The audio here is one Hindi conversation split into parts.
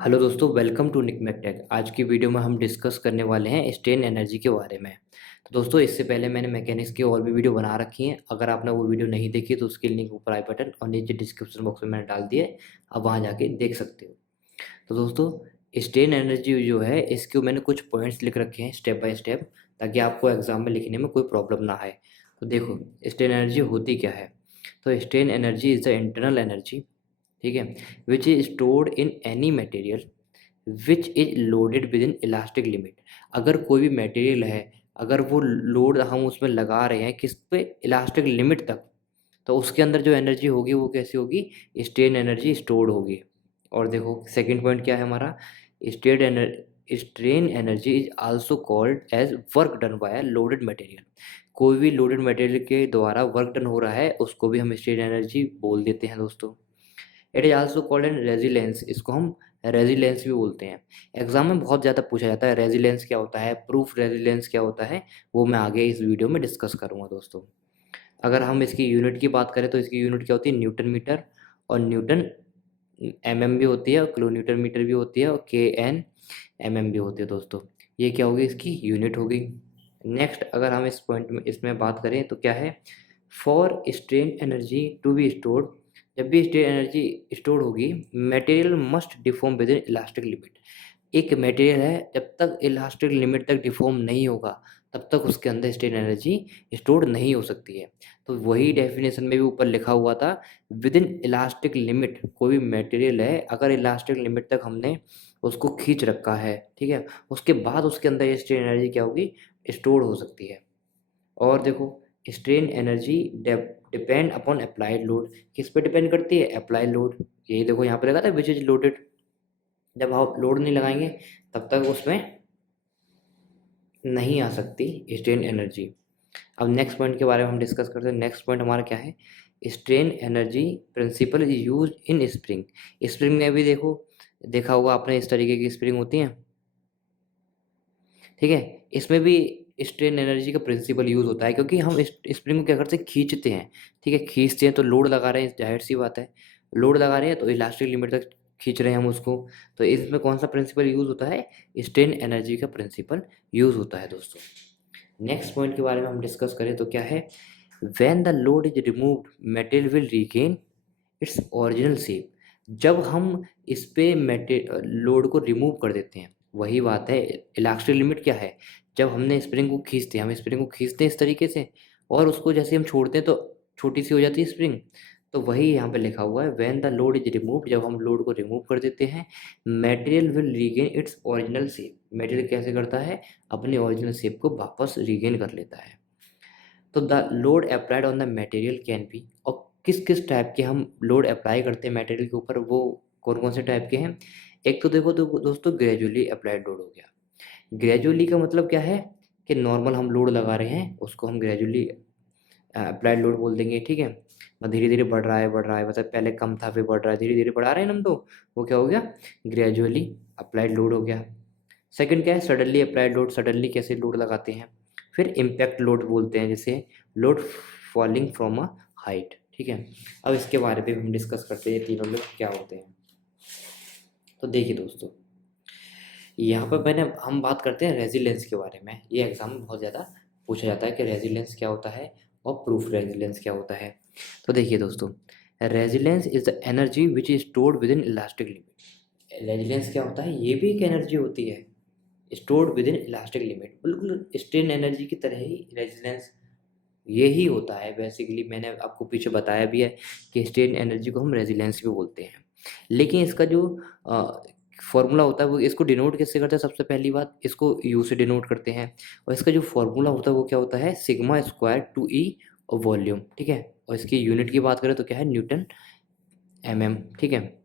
हेलो दोस्तों, वेलकम टू निकमेक टेक। आज की वीडियो में हम डिस्कस करने वाले हैं स्ट्रेन एनर्जी के बारे में। तो दोस्तों, इससे पहले मैंने मैकेनिक्स की और भी वीडियो बना रखी हैं। अगर आपने वो वीडियो नहीं देखी तो उसके लिंक ऊपर आई बटन और नीचे डिस्क्रिप्शन बॉक्स में मैंने डाल दिया है, आप वहाँ जाके देख सकते हो। तो दोस्तों, स्ट्रेन एनर्जी जो है इसके मैंने कुछ पॉइंट्स लिख रखे हैं स्टेप बाय स्टेप, ताकि आपको एग्जाम में लिखने में कोई प्रॉब्लम ना आए। तो देखो, स्ट्रेन एनर्जी होती क्या है। तो strain energy is the internal energy, ठीक है, which is stored in any material which is loaded with in elastic limit. अगर कोई भी मटेरियल है, अगर वो लोड हम उसमें लगा रहे हैं किस पे, इलास्टिक लिमिट तक, तो उसके अंदर जो एनर्जी होगी वो कैसी होगी, स्ट्रेन एनर्जी स्टोर्ड होगी। और देखो सेकंड पॉइंट क्या है हमारा, stead strain energy is also called as work done by loaded material. कोई भी लोडेड मटेरियल के द्वारा वर्क डन हो रहा है उसको भी हम स्ट्रेन एनर्जी बोल देते हैं दोस्तों। It is also called an resilience, इसको हम रेजिलेंस भी बोलते हैं। एग्जाम में बहुत ज़्यादा पूछा जाता है रेजिलेंस क्या होता है, प्रूफ रेजिलेंस क्या होता है, वो मैं आगे इस वीडियो में डिस्कस करूँगा दोस्तों। अगर हम इसकी यूनिट की बात करें तो इसकी यूनिट क्या होती है, न्यूटन मीटर। और न्यूटन एमएम भी होती है और किलो न्यूटन मीटर भी होती है और के एन एमएम भी होती है दोस्तों। ये क्या होगी, इसकी यूनिट होगी। नेक्स्ट अगर हम इस पॉइंट में इसमें बात करें तो क्या है, for strain energy to be stored, जब भी स्ट्रेन एनर्जी स्टोर होगी, material must deform within elastic limit. एक मटेरियल है, जब तक इलास्टिक लिमिट तक डिफॉर्म नहीं होगा तब तक उसके अंदर स्ट्रेन एनर्जी स्टोर नहीं हो सकती है। तो वही डेफिनेशन में भी ऊपर लिखा हुआ था, विद इन इलास्टिक लिमिट। कोई भी मटेरियल है अगर इलास्टिक लिमिट तक हमने उसको खींच रखा है, ठीक है, उसके बाद उसके अंदर ये स्ट्रेन एनर्जी क्या होगी, स्टोर हो सकती है। और देखो, strain energy depend upon applied load, किस पे डिपेंड करती है, अप्लाइड लोड। यही देखो यहाँ पे लगा था विच इज लोडेड, जब आप लोड नहीं लगाएंगे तब तक उसमें नहीं आ सकती स्ट्रेन एनर्जी। अब नेक्स्ट पॉइंट के बारे में हम डिस्कस करते हैं। नेक्स्ट पॉइंट हमारा क्या है, strain energy principal is use in spring. Spring में भी देखो, देखा होगा आपने, इस तरीके की स्प्रिंग होती हैं, ठीक है। इसमें भी स्ट्रेन एनर्जी का प्रिंसिपल यूज होता है, क्योंकि हम इस स्प्रिंग को क्या करते हैं, खींचते हैं, ठीक है, खींचते हैं तो लोड लगा रहे हैं, जाहिर सी बात है, लोड लगा रहे हैं तो इलास्टिक लिमिट तक खींच रहे हैं हम उसको। तो इसमें कौन सा प्रिंसिपल यूज होता है, स्ट्रेन एनर्जी का प्रिंसिपल यूज होता है दोस्तों। नेक्स्ट पॉइंट के बारे में हम डिस्कस करें तो क्या है, when the load is removed material will regain its original shape. जब हम इस पे लोड को रिमूव कर देते हैं, वही बात है, इलास्टिक लिमिट क्या है, जब हमने स्प्रिंग को खींचते हैं, हम स्प्रिंग को खींचते हैं इस तरीके से, और उसको जैसे हम छोड़ते हैं तो छोटी सी हो जाती है स्प्रिंग। तो वही यहाँ पे लिखा हुआ है, when the load is remove, जब हम लोड को रिमूव कर देते हैं, material will regain its original shape. Material कैसे करता है, अपने ओरिजिनल शेप को वापस रीगेन कर लेता है। तो the load applied on the material can be, और किस किस टाइप के हम लोड अप्लाई करते हैं मटेरियल के ऊपर, वो कौन कौन से टाइप के हैं। एक तो देखो तो दोस्तों, ग्रेजुअली अप्लाइड लोड हो गया। ग्रेजुअली का मतलब क्या है, कि नॉर्मल हम लोड लगा रहे हैं उसको हम ग्रेजुअली अप्लाइड लोड बोल देंगे, ठीक है। धीरे धीरे बढ़ रहा है बढ़ रहा है, मतलब पहले कम था फिर बढ़ रहा है, धीरे धीरे बढ़ा रहे हैं हम, तो वो क्या हो गया, ग्रेजुअली अप्लाइड लोड हो गया। सेकंड क्या है, सडनली अप्लाइड लोड, सडनली कैसे लोड लगाते हैं। फिर इम्पैक्ट लोड बोलते हैं, जैसे load falling from a height, ठीक है। अब इसके बारे में हम डिस्कस करते हैं, तीनों लोग क्या होते हैं। तो देखिए दोस्तों, यहाँ पर मैंने हम बात करते हैं रेजिलेंस के बारे में। ये एग्जाम में बहुत ज़्यादा पूछा जाता है कि रेजिलेंस क्या होता है और प्रूफ रेजिलेंस क्या होता है। तो देखिए दोस्तों, resilience is the energy which is stored with in elastic limit. Resilience क्या होता है, ये भी एक एनर्जी होती है stored with in elastic limit, बिल्कुल स्ट्रेन एनर्जी की तरह ही रेजिलेंस यही होता है। बेसिकली मैंने आपको पीछे बताया भी है कि स्ट्रेन एनर्जी को हम रेजिलेंस भी बोलते हैं। लेकिन इसका जो फॉर्मूला होता है वो, इसको डिनोट किससे करते हैं, सबसे पहली बात इसको यू से डिनोट करते हैं। और इसका जो फॉर्मूला होता है वो क्या होता है, सिग्मा स्क्वायर टू ई और वॉल्यूम, ठीक है। और इसकी यूनिट की बात करें तो क्या है, न्यूटन एमएम, ठीक है।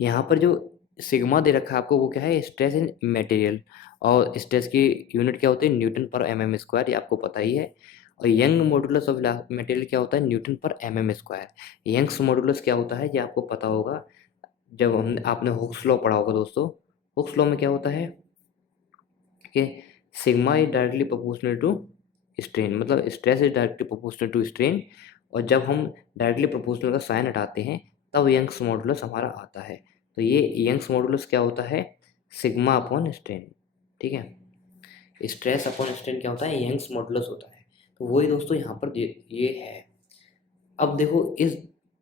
यहाँ पर जो सिग्मा दे रखा है आपको वो क्या है, स्ट्रेस इन मटेरियल, और स्ट्रेस की यूनिट क्या होती है, न्यूटन पर एमएम स्क्वायर, ये आपको पता ही है। और यंग मॉडुलस ऑफ मटेरियल क्या होता है, न्यूटन पर एमएम स्क्वायर। यंग्स मॉडुलस क्या होता है, ये आपको पता होगा, जब हम आपने हुक्स लॉ पढ़ा होगा दोस्तों। हुक्स लॉ में क्या होता है कि sigma is directly proportional to strain, मतलब stress is directly proportional to strain. और जब हम डायरेक्टली प्रोपोर्शनल का साइन हटाते हैं तब यंग्स मॉडुलस हमारा आता है। तो ये यंग्स मॉडुलस क्या होता है, सिग्मा अपॉन स्ट्रेन, ठीक है। स्ट्रेस अपॉन स्ट्रेन क्या होता है, यंग्स मॉडुलस होता है। तो वही दोस्तों यहाँ पर ये है। अब देखो इस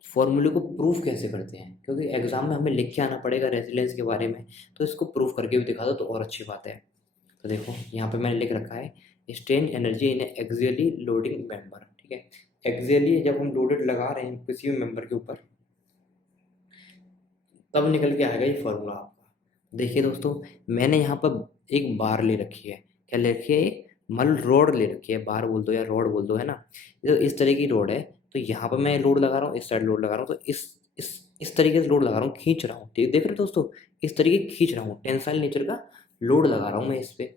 फॉर्मूले को प्रूफ कैसे करते हैं, क्योंकि एग्जाम में हमें लिख के आना पड़ेगा रेजिलेंस के बारे में, तो इसको प्रूफ करके भी दिखा दो तो और अच्छी बात है। तो देखो यहाँ पे मैंने लिख रखा है strain energy in axially loading member, ठीक है। एक्सियली जब हम लोडेड लगा रहे हैं किसी भी मेंबर के ऊपर, तब निकल के आएगा ये फॉर्मूला आपका। देखिए दोस्तों, मैंने यहाँ पर एक बार ले रखी है, क्या ले रखी है, एक मान रोड ले रखी है, बार बोल दो या रोड बोल दो, है ना। तो इस तरह की रोड है, तो यहाँ पर मैं लोड लगा रहा हूँ, इस साइड लोड लगा रहा हूँ, तो इस तरीके से लोड लगा रहा हूँ, खींच रहा हूँ, ठीक देख रहे हो दोस्तों, इस तरीके खींच रहा हूँ, टेंसाइल नेचर का लोड लगा रहा हूँ मैं इस पर,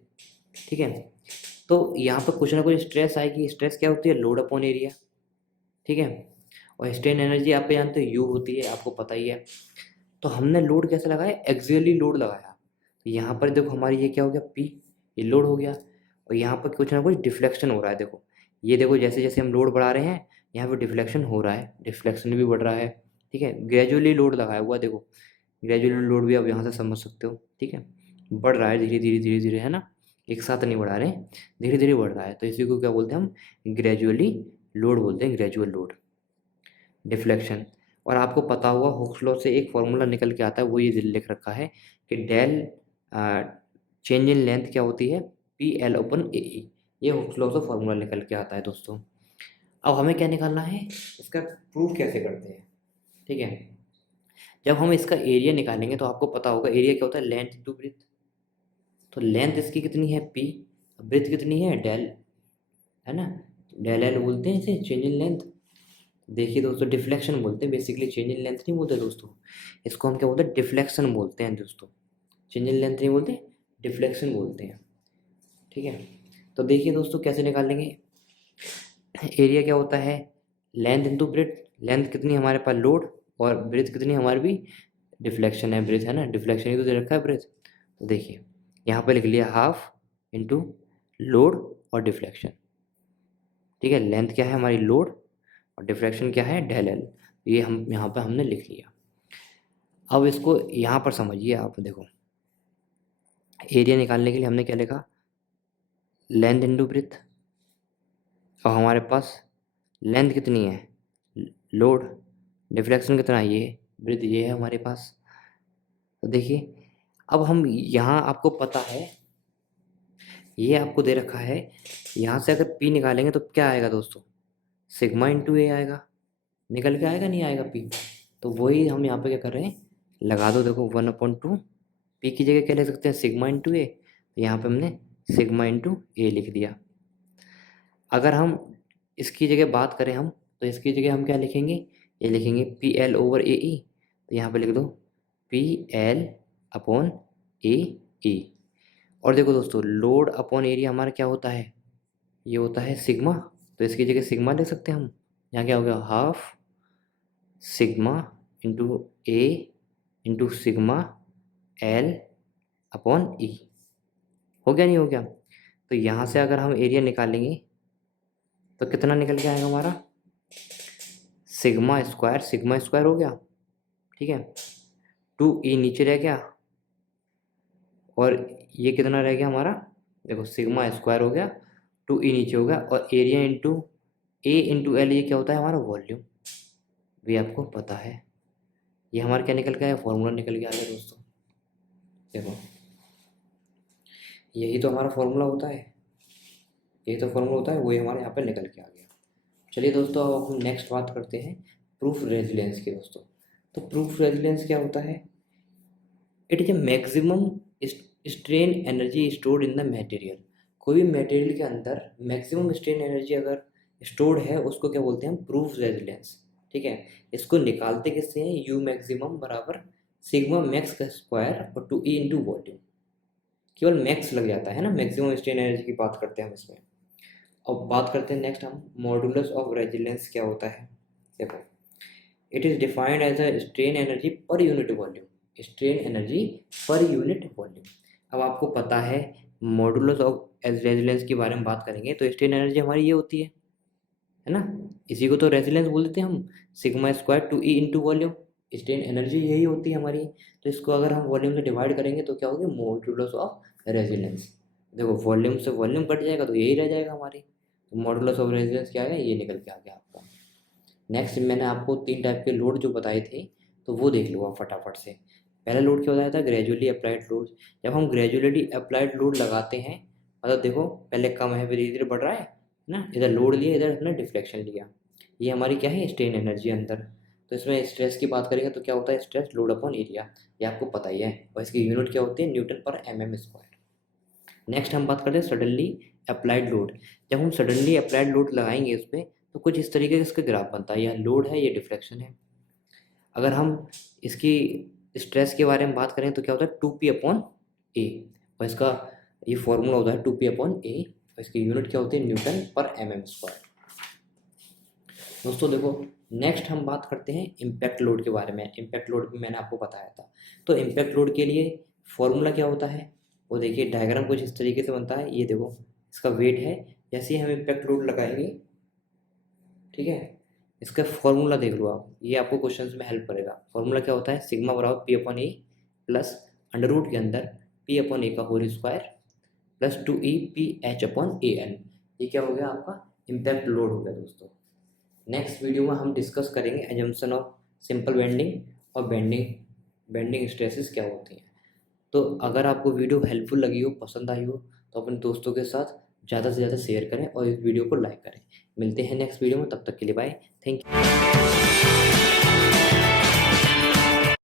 ठीक है। तो यहाँ पर कुछ ना कुछ स्ट्रेस आएगी, स्ट्रेस क्या होती है, लोड अपॉन एरिया, ठीक है। और स्ट्रेन एनर्जी आप जानते हो यू होती है, आपको पता ही है। तो हमने लोड कैसे लगाया, एक्सियली लोड लगाया। तो यहाँ पर देखो हमारी ये क्या हो गया, पी, ये लोड हो गया, और यहाँ पर कुछ ना कुछ डिफ्लेक्शन हो रहा है। देखो ये देखो, जैसे जैसे हम लोड बढ़ा रहे हैं यहाँ पर डिफ्लेक्शन हो रहा है, डिफ्लेक्शन भी बढ़ रहा है, ठीक है। ग्रेजुअली लोड लगाया हुआ, देखो ग्रेजुअली लोड भी आप यहाँ से समझ सकते हो, ठीक है। बढ़ रहा है धीरे धीरे धीरे धीरे, है ना, एक साथ नहीं बढ़ा रहे, धीरे धीरे बढ़ रहा है। तो इसी को क्या बोलते हैं हम, ग्रेजुअली लोड बोलते हैं, ग्रेजुअल लोड, डिफ्लेक्शन। और आपको पता होगा हुक्स लॉ से एक फॉर्मूला निकल के आता है, वो ये लिख रखा है कि डेल चेंज इन लेंथ क्या होती है, पी एल ओपन ए ई, ये हुक्स लॉ से फॉर्मूला निकल के आता है दोस्तों। अब हमें क्या निकालना है, इसका प्रूफ कैसे करते हैं, ठीक है। जब हम इसका एरिया निकालेंगे तो आपको पता होगा एरिया क्या होता है, लेंथ टू ब्रेथ। तो लेंथ इसकी कितनी है पी, ब्रेथ कितनी है डेल, है ना, डेल एल बोलते हैं इसे, चेंज इन लेंथ। देखिए दोस्तों डिफ्लेक्शन बोलते हैं बेसिकली, चेंज इन लेंथ नहीं बोलते दोस्तों, इसको हम क्या बोलते हैं, डिफ्लेक्शन बोलते हैं दोस्तों, चेंज इन लेंथ नहीं बोलते, डिफ्लेक्शन बोलते हैं, ठीक है। तो देखिए दोस्तों कैसे निकालेंगे, एरिया क्या होता है, लेंथ इंटू ब्रेथ, लेंथ कितनी हमारे पास लोड, और ब्रेथ कितनी हमारी भी डिफ्लेक्शन है, ब्रेथ है ना, डिफ्लेक्शन ही तो दे रखा है ब्रेथ। तो देखिए यहाँ पे लिख लिया हाफ इंटू लोड और डिफ्लेक्शन, ठीक है। लेंथ क्या है हमारी लोड, और डिफ्रैक्शन क्या है डेल एल, ये हम यहाँ पर हमने लिख लिया। अब इसको यहाँ पर समझिए आप, देखो एरिया निकालने के लिए हमने क्या लिखा, लेंथ इंटू ब्रेथ, और हमारे पास लेंथ कितनी है लोड, डिफ्रैक्शन कितना है ये ब्रेथ, ये है हमारे पास। तो देखिए अब हम यहाँ, आपको पता है ये आपको दे रखा है, यहाँ से अगर पी निकालेंगे तो क्या आएगा दोस्तों, सिग्मा इंटू ए आएगा, निकल के आएगा नहीं आएगा पी। तो वही हम यहाँ पे क्या कर रहे हैं, लगा दो, देखो 1/2, पी की जगह क्या ले सकते हैं, सिग्मा इंटू ए, तो यहाँ पे हमने सिग्मा इंटू ए लिख दिया। अगर हम इसकी जगह बात करें हम, तो इसकी जगह हम क्या लिखेंगे, ये लिखेंगे पी एल ओवर ए ई, तो यहाँ पे लिख दो पी एल अपॉन ए ई। और देखो दोस्तों लोड अपॉन एरिया हमारा क्या होता है, ये होता है सिग्मा, तो इसकी जगह सिग्मा लिख सकते हैं हम। यहाँ क्या हो गया, हाफ सिग्मा इंटू ए इंटू सिग्मा एल अपॉन ई, हो गया नहीं हो गया। तो यहाँ से अगर हम एरिया निकालेंगे तो कितना निकल के आएगा हमारा, सिग्मा स्क्वायर हो गया, ठीक है। टू ई नीचे रह गया, और ये कितना रह गया हमारा, देखो सिग्मा स्क्वायर हो गया, टू ई नीचे हो गया, और एरिया इंटू ए इंटू एल, ये क्या होता है हमारा वॉल्यूम, भी आपको पता है। ये हमारा क्या निकल के आया, फॉर्मूला निकल के आ गया दोस्तों। देखो यही तो हमारा फॉर्मूला होता है, यही तो फॉर्मूला होता है, वही हमारे यहाँ पे निकल के आ गया। चलिए दोस्तों अब हम नेक्स्ट बात करते हैं प्रूफ रेजिलियंस की दोस्तों। तो प्रूफ रेजिलियंस क्या होता है, it is a maximum strain energy stored in the material. कोई भी मटेरियल के अंदर मैक्सिमम स्ट्रेन एनर्जी अगर स्टोर्ड है उसको क्या बोलते हैं हम, प्रूफ रेजिलियंस, ठीक है। इसको निकालते किससे हैं, यू मैक्सिमम बराबर सिग्मा मैक्स का स्क्वायर और टू ई इंटू वॉल्यूम, केवल मैक्स लग जाता है ना, मैक्सिमम स्ट्रेन एनर्जी की बात करते हैं हम इसमें। अब बात करते हैं नेक्स्ट हम, मॉडुलस ऑफ रेजिलियंस क्या होता है। देखो it is defined as a strain energy per unit volume, strain energy per unit volume. अब आपको पता है मॉडुलस ऑफ रेजिलियंस के बारे में बात करेंगे तो स्ट्रेन एनर्जी हमारी ये होती है ना, इसी को तो रेजिलियंस बोल देते हैं हम, sigma square to E into volume. Strain energy यही होती है हमारी। तो इसको अगर हम वॉल्यूम से डिवाइड करेंगे तो क्या होगी, मॉड्यूलस ऑफ रेजिलेंस। देखो वॉल्यूम से वॉल्यूम कट जाएगा तो यही रह जाएगा हमारी, तो मॉड्यूलस ऑफ रेजिलेंस क्या है, ये निकल के आ गया आपका। नेक्स्ट मैंने आपको 3 टाइप के लोड जो बताए थे तो वो देख लो आप फटाफट से। पहला लोड क्या बताया था, ग्रेजुअली अप्लाइड लोड। जब हम ग्रेजुअली अप्लाइड लोड लगाते हैं, मतलब देखो पहले कम है फिर धीरे धीरे बढ़ रहा है ना, इधर लोड लिया इधर हमने डिफ्लेक्शन लिया, ये हमारी क्या है, स्ट्रेन एनर्जी अंदर। तो इसमें स्ट्रेस की बात करेंगे तो क्या होता है, स्ट्रेस लोड अपॉन एरिया, ये आपको पता ही है, और इसकी यूनिट क्या होती है, न्यूटन पर mm स्क्वायर। नेक्स्ट हम बात करते हैं सडनली अप्लाइड लोड। जब हम सडनली अप्लाइड लोड लगाएंगे इस पर तो कुछ इस तरीके का इसका ग्राफ बनता है, यह लोड है ये डिफ्लेक्शन है। अगर हम इसकी स्ट्रेस के बारे में बात करें तो क्या होता है, 2p/a, और इसका ये फॉर्मूला होता है 2p/a, और इसकी यूनिट क्या होती है, न्यूटन पर mm स्क्वायर। दोस्तों देखो नेक्स्ट हम बात करते हैं इम्पैक्ट लोड के बारे में। इम्पैक्ट लोड भी मैंने आपको बताया था, तो इम्पैक्ट लोड के लिए फॉर्मूला क्या होता है, वो देखिए डायग्राम कुछ इस तरीके से बनता है। ये देखो इसका वेट है, जैसे ही हम इम्पैक्ट लोड लगाएंगे, ठीक है, इसका फॉर्मूला देख लो आप, ये आपको क्वेश्चंस में हेल्प करेगा। फॉर्मूला क्या होता है, सिग्मा बराबर p/a प्लस अंडर रूट के अंदर p/a का होल स्क्वायर प्लस 2e/ph/an। ये क्या हो गया आपका, इम्पैक्ट लोड हो गया दोस्तों। नेक्स्ट वीडियो में हम डिस्कस करेंगे एजम्पशन ऑफ सिंपल बेंडिंग और बेंडिंग स्ट्रेसेस क्या होती हैं। तो अगर आपको वीडियो हेल्पफुल लगी हो, पसंद आई हो, तो अपने दोस्तों के साथ ज़्यादा से ज़्यादा शेयर करें और इस वीडियो को लाइक करें। मिलते हैं नेक्स्ट वीडियो में, तब तक के लिए बाय, थैंक यू।